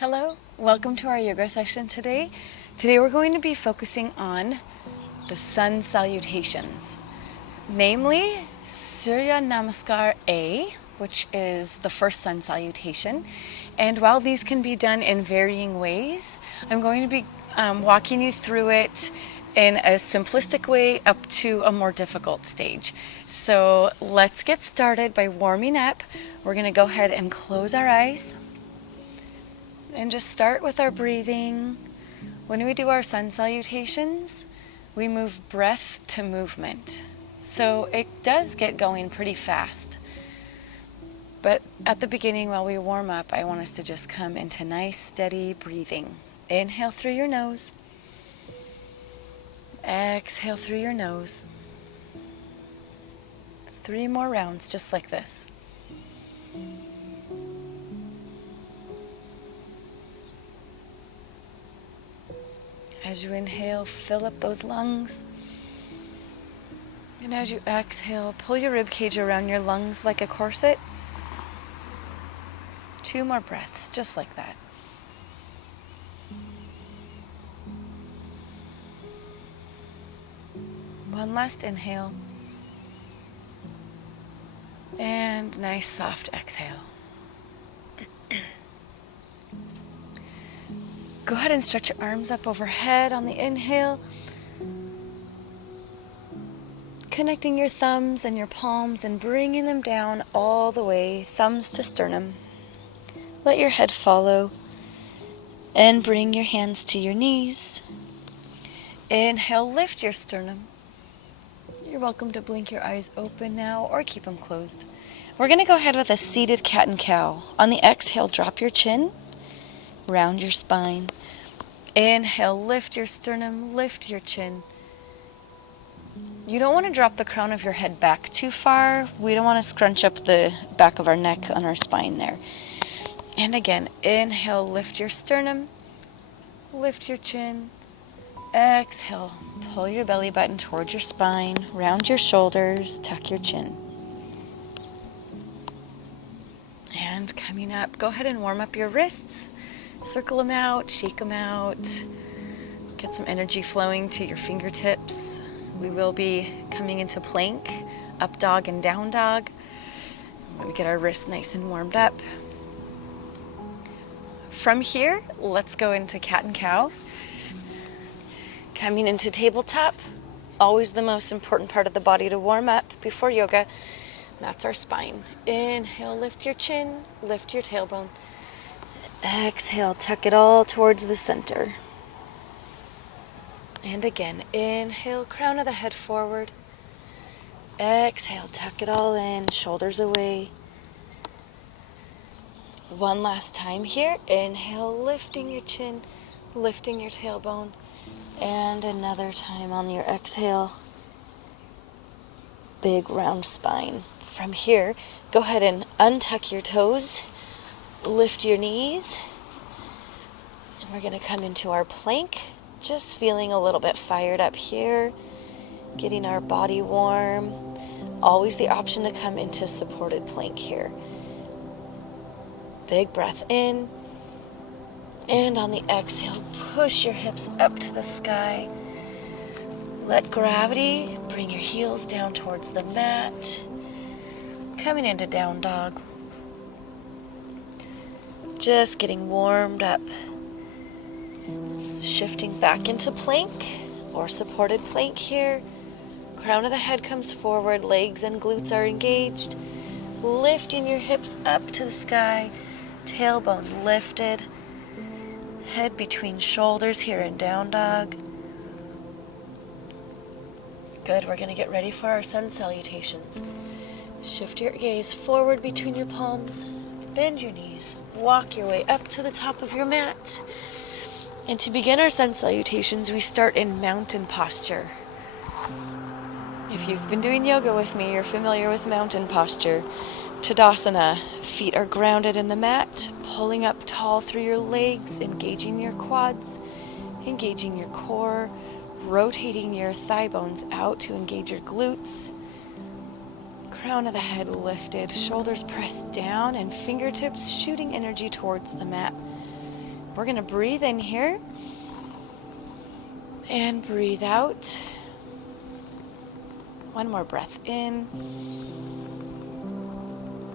Hello, welcome to our yoga session today. Today we're going to be focusing on the Sun Salutations, namely Surya Namaskar A, which is the first Sun Salutation. And while these can be done in varying ways, I'm going to be walking you through it in a simplistic way up to a more difficult stage. So let's get started by warming up. We're going to go ahead and close our eyes. And just start with our breathing. When we do our sun salutations, we move breath to movement. So it does get going pretty fast. But at the beginning, while we warm up, I want us to just come into nice, steady breathing. Inhale through your nose. Exhale through your nose. 3 more rounds, just like this. As you inhale, fill up those lungs. And as you exhale, pull your rib cage around your lungs like a corset. 2 more breaths, just like that. One last inhale. And nice soft exhale. Go ahead and stretch your arms up overhead on the inhale. Connecting your thumbs and your palms and bringing them down all the way, thumbs to sternum. Let your head follow and bring your hands to your knees. Inhale, lift your sternum. You're welcome to blink your eyes open now or keep them closed. We're going to go ahead with a seated cat and cow. On the exhale, drop your chin, round your spine. Inhale, lift your sternum, lift your chin. You don't want to drop the crown of your head back too far. We don't want to scrunch up the back of our neck on our spine there. And again, inhale, lift your sternum, lift your chin. Exhale, pull your belly button towards your spine, round your shoulders, tuck your chin. And coming up, go ahead and warm up your wrists. Circle them out, shake them out. Get some energy flowing to your fingertips. We will be coming into plank, up dog and down dog. We get our wrists nice and warmed up. From here, let's go into cat and cow. Coming into tabletop, always the most important part of the body to warm up before yoga. That's our spine. Inhale, lift your chin, lift your tailbone. Exhale, tuck it all towards the center. And again, inhale, crown of the head forward. Exhale, tuck it all in, shoulders away. One last time here. Inhale, lifting your chin, lifting your tailbone. And another time on your exhale. Big round spine. From here, go ahead and untuck your toes. Lift your knees. And we're going to come into our plank. Just feeling a little bit fired up here. Getting our body warm. Always the option to come into supported plank here. Big breath in. And on the exhale, push your hips up to the sky. Let gravity bring your heels down towards the mat. Coming into down dog. Just getting warmed up. Shifting back into plank or supported plank here. Crown of the head comes forward, legs and glutes are engaged. Lifting your hips up to the sky. Tailbone lifted. Head between shoulders here in down dog. Good, we're going to get ready for our sun salutations. Shift your gaze forward between your palms. Bend your knees. Walk your way up to the top of your mat. And to begin our sun salutations, we start in mountain posture. If you've been doing yoga with me, you're familiar with mountain posture. Tadasana, feet are grounded in the mat, pulling up tall through your legs, engaging your quads, engaging your core, rotating your thigh bones out to engage your glutes. Crown of the head lifted, shoulders pressed down, and fingertips shooting energy towards the mat. We're going to breathe in here and breathe out. One more breath in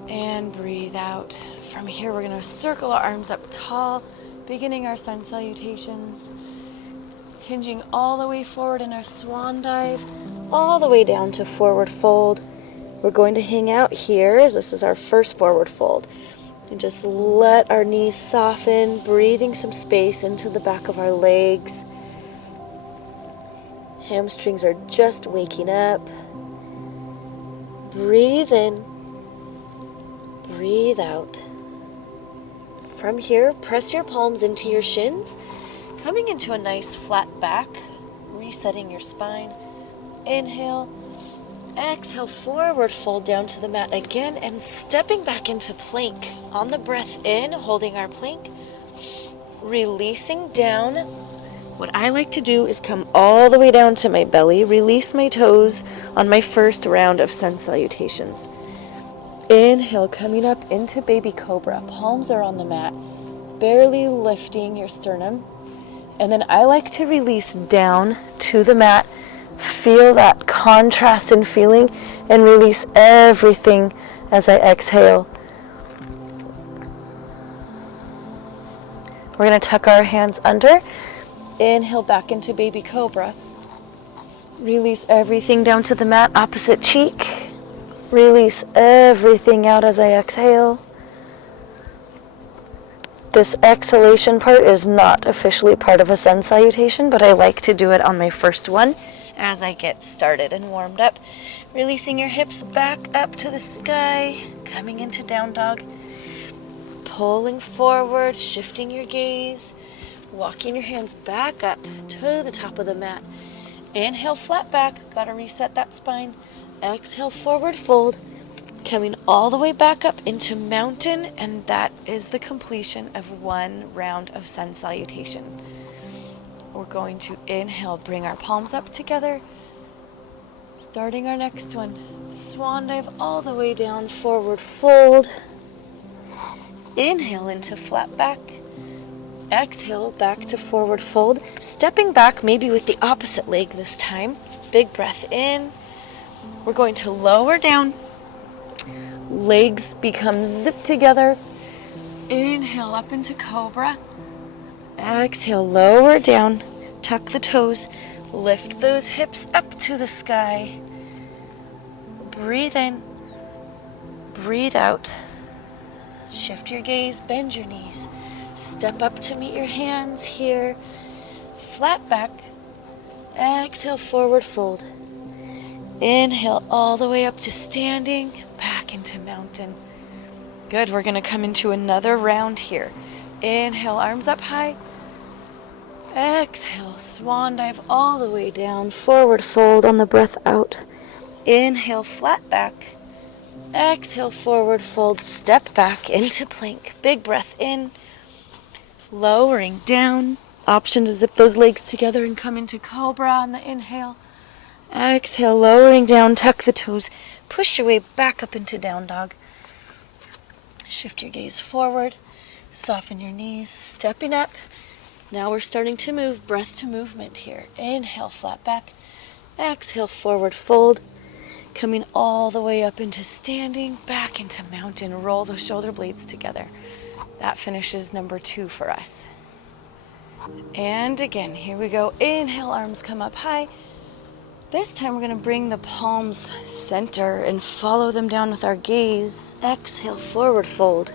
and breathe out. From here, we're going to circle our arms up tall, beginning our sun salutations, hinging all the way forward in our swan dive, all the way down to forward fold. We're going to hang out here as this is our first forward fold. And just let our knees soften, breathing some space into the back of our legs. Hamstrings are just waking up. Breathe in, breathe out. From here, press your palms into your shins, coming into a nice flat back, resetting your spine. Inhale, exhale, forward fold down to the mat again, and stepping back into plank. On the breath in, holding our plank, releasing down. What I like to do is come all the way down to my belly, release my toes on my first round of sun salutations. Inhale, coming up into baby cobra. Palms are on the mat, barely lifting your sternum. And then I like to release down to the mat. Feel that contrast in feeling and release everything as I exhale. We're going to tuck our hands under. Inhale back into baby cobra. Release everything down to the mat, opposite cheek. Release everything out as I exhale. This exhalation part is not officially part of a sun salutation, but I like to do it on my first one as I get started and warmed up. Releasing your hips back up to the sky, coming into down dog. Pulling forward, shifting your gaze, walking your hands back up to the top of the mat. Inhale, flat back, gotta reset that spine. Exhale, forward fold, coming all the way back up into mountain, and that is the completion of one round of sun salutation. We're going to inhale, bring our palms up together, starting our next one. Swan dive all the way down, forward fold. Inhale into flat back. Exhale, back to forward fold. Stepping back, maybe with the opposite leg this time. Big breath in. We're going to lower down. Legs become zipped together. Inhale up into cobra. Exhale, lower down. Tuck the toes. Lift those hips up to the sky. Breathe in. Breathe out. Shift your gaze, bend your knees. Step up to meet your hands here. Flat back. Exhale, forward fold. Inhale all the way up to standing, back into mountain. Good, we're going to come into another round here. Inhale, arms up high. Exhale, swan dive all the way down, forward fold on the breath out. Inhale, flat back. Exhale, forward fold, step back into plank. Big breath in. Lowering down. Option to zip those legs together and come into cobra on the inhale. Exhale, lowering down, tuck the toes. Push your way back up into down dog. Shift your gaze forward. Soften your knees, stepping up. Now we're starting to move, breath to movement here. Inhale, flat back. Exhale, forward fold. Coming all the way up into standing, back into mountain. Roll the shoulder blades together. That finishes number 2 for us. And again, here we go. Inhale, arms come up high. This time we're going to bring the palms center and follow them down with our gaze. Exhale, forward fold.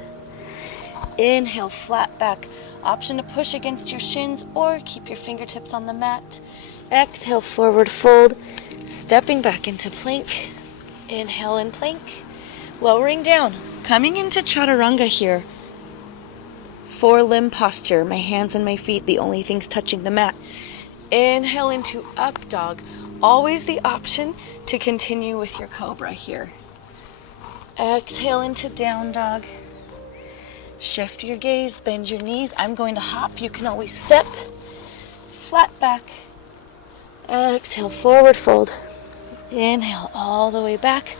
Inhale, flat back. Option to push against your shins or keep your fingertips on the mat. Exhale, forward fold. Stepping back into plank. Inhale in plank. Lowering down. Coming into Chaturanga here. 4-limb posture. My hands and my feet, the only things touching the mat. Inhale into up dog. Always the option to continue with your cobra here. Exhale into down dog. Shift your gaze, bend your knees. I'm going to hop. You can always step. Flat back. Exhale, forward fold. Inhale all the way back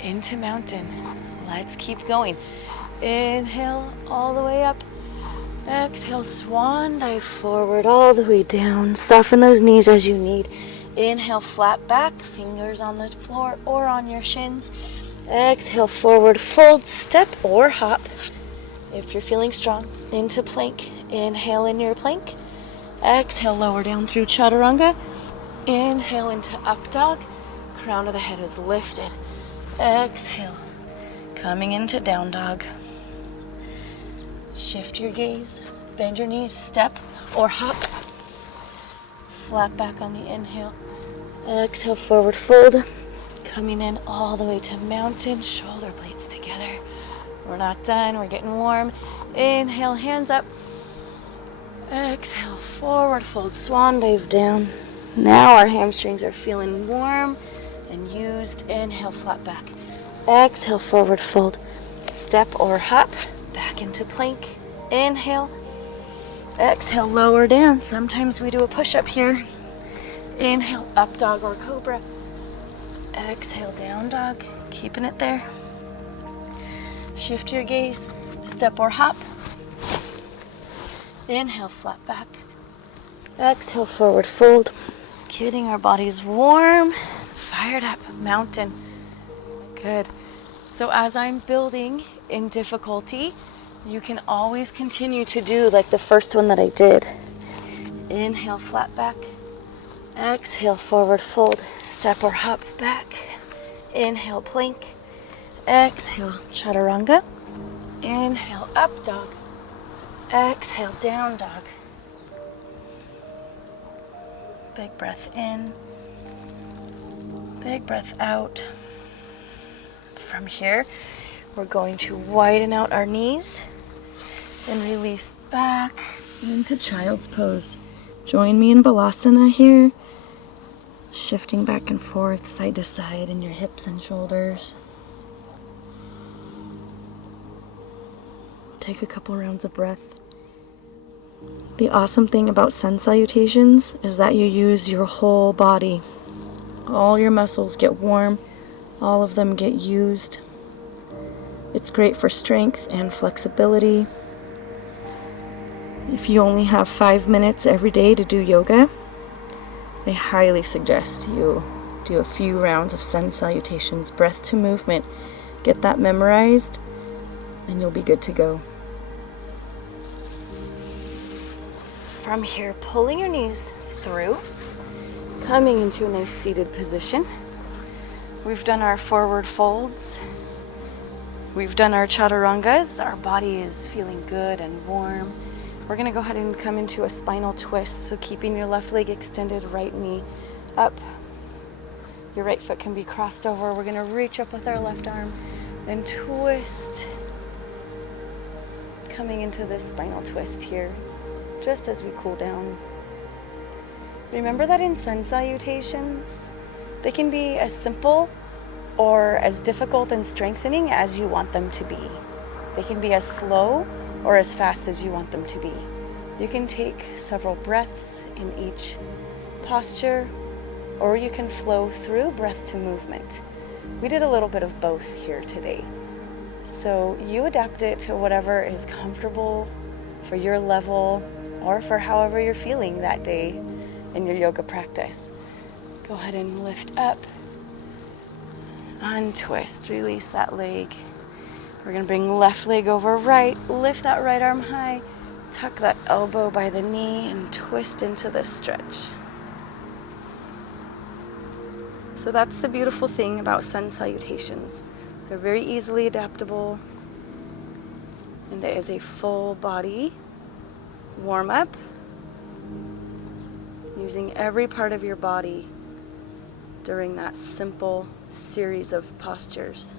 into mountain. Let's keep going. Inhale all the way up. Exhale, swan dive forward all the way down. Soften those knees as you need. Inhale, flat back, fingers on the floor or on your shins. Exhale, forward fold, step or hop. If you're feeling strong, into plank. Inhale in your plank. Exhale, lower down through Chaturanga. Inhale into up dog. Crown of the head is lifted. Exhale, coming into down dog. Shift your gaze, bend your knees, step or hop. Flat back on the inhale. Exhale, forward fold. Coming in all the way to mountain, shoulder blades together. We're not done, we're getting warm. Inhale, hands up. Exhale, forward fold, swan dive down. Now our hamstrings are feeling warm and used. Inhale, flat back. Exhale, forward fold. Step or hop, back into plank. Inhale. Exhale, lower down. Sometimes we do a push-up here. Inhale, up dog or cobra. Exhale, down dog. Keeping it there. Shift your gaze, step or hop. Inhale, flat back. Exhale, forward fold. Getting our bodies warm, fired up, mountain. Good. So as I'm building in difficulty, you can always continue to do like the first one that I did. Inhale, flat back. Exhale, forward fold, step or hop back. Inhale, plank. Exhale, Chaturanga. Inhale, up dog. Exhale, down dog. Big breath in. Big breath out. From here, we're going to widen out our knees and release back into child's pose. Join me in Balasana here. Shifting back and forth, side to side in your hips and shoulders. Take a couple rounds of breath. The awesome thing about Sun Salutations is that you use your whole body. All your muscles get warm, all of them get used. It's great for strength and flexibility. If you only have 5 minutes every day to do yoga, I highly suggest you do a few rounds of Sun Salutations, breath to movement. Get that memorized and you'll be good to go. From here, pulling your knees through, coming into a nice seated position. We've done our forward folds. We've done our chaturangas. Our body is feeling good and warm. We're going to go ahead and come into a spinal twist. So keeping your left leg extended, right knee up. Your right foot can be crossed over. We're going to reach up with our left arm and twist. Coming into this spinal twist here, just as we cool down. Remember that in Sun Salutations, they can be as simple or as difficult and strengthening as you want them to be. They can be as slow or as fast as you want them to be. You can take several breaths in each posture, or you can flow through breath to movement. We did a little bit of both here today. So you adapt it to whatever is comfortable for your level or for however you're feeling that day in your yoga practice. Go ahead and lift up, untwist, release that leg. We're going to bring left leg over right, lift that right arm high, tuck that elbow by the knee and twist into this stretch. So that's the beautiful thing about Sun Salutations. They're very easily adaptable, and it is a full body warm up, using every part of your body during that simple series of postures.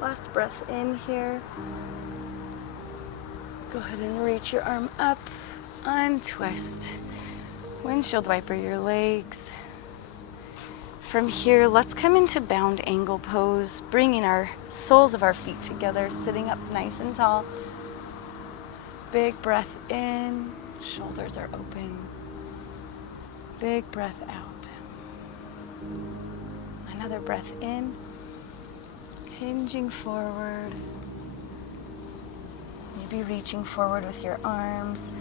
Last breath in here. Go ahead and reach your arm up, untwist. Windshield wiper your legs. From here, let's come into bound angle pose, bringing our soles of our feet together, sitting up nice and tall. Big breath in, shoulders are open. Big breath out. Another breath in. Hinging forward. Maybe reaching forward with your arms.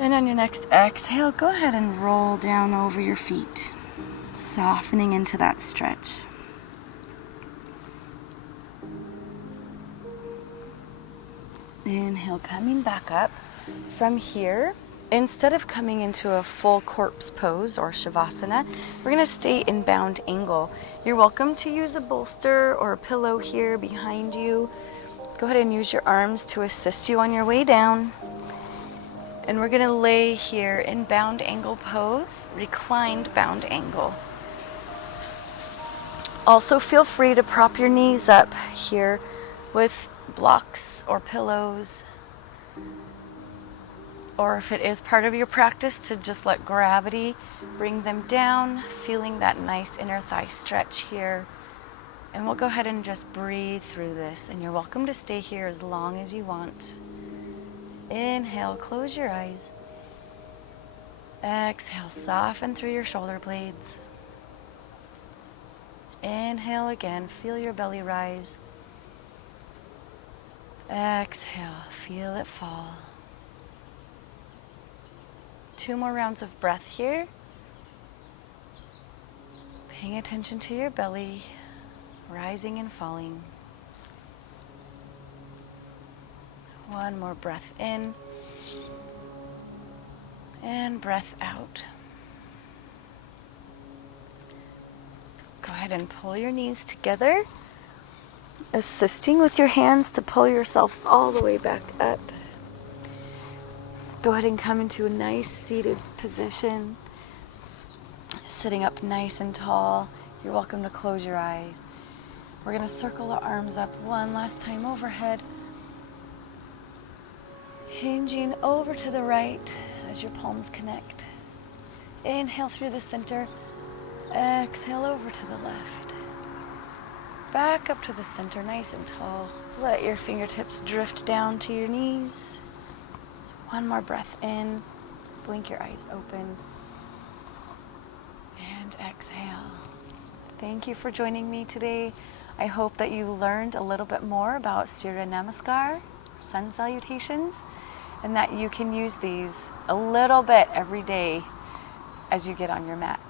And on your next exhale, go ahead and roll down over your feet, softening into that stretch. Inhale, coming back up. From here, instead of coming into a full corpse pose or shavasana, we're going to stay in bound angle. You're welcome to use a bolster or a pillow here behind you. Go ahead and use your arms to assist you on your way down. And we're going to lay here in bound angle pose, reclined bound angle. Also feel free to prop your knees up here with blocks or pillows. Or if it is part of your practice, to just let gravity bring them down, feeling that nice inner thigh stretch here. And we'll go ahead and just breathe through this. And you're welcome to stay here as long as you want. Inhale, close your eyes. Exhale, soften through your shoulder blades. Inhale again, feel your belly rise. Exhale, feel it fall. 2 more rounds of breath here. Paying attention to your belly, rising and falling. 1 more breath in. And breath out. Go ahead and pull your knees together, assisting with your hands to pull yourself all the way back up. Go ahead and come into a nice seated position, sitting up nice and tall. You're welcome to close your eyes. We're going to circle the arms up one last time overhead, hinging over to the right as your palms connect. Inhale through the center, exhale over to the left. Back up to the center, nice and tall. Let your fingertips drift down to your knees. 1 more breath in, blink your eyes open, and exhale. Thank you for joining me today. I hope that you learned a little bit more about Surya Namaskar, Sun Salutations, and that you can use these a little bit every day as you get on your mat.